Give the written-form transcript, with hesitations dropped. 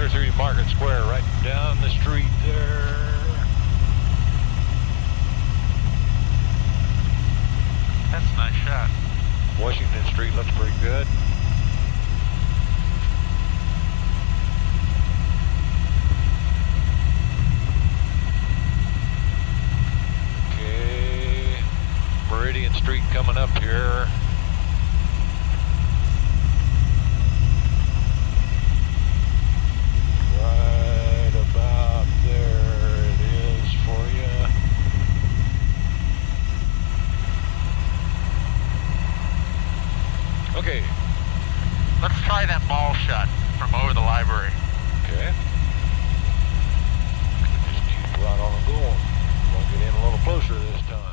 clear through to Market Square, right down the street there. That's a nice shot. Washington Street looks pretty good. Okay, Meridian Street coming up here. Right about there it is for you. Okay. Let's try that mall shot from over the library. Okay. Just keep right on going. We'll get in a little closer this time.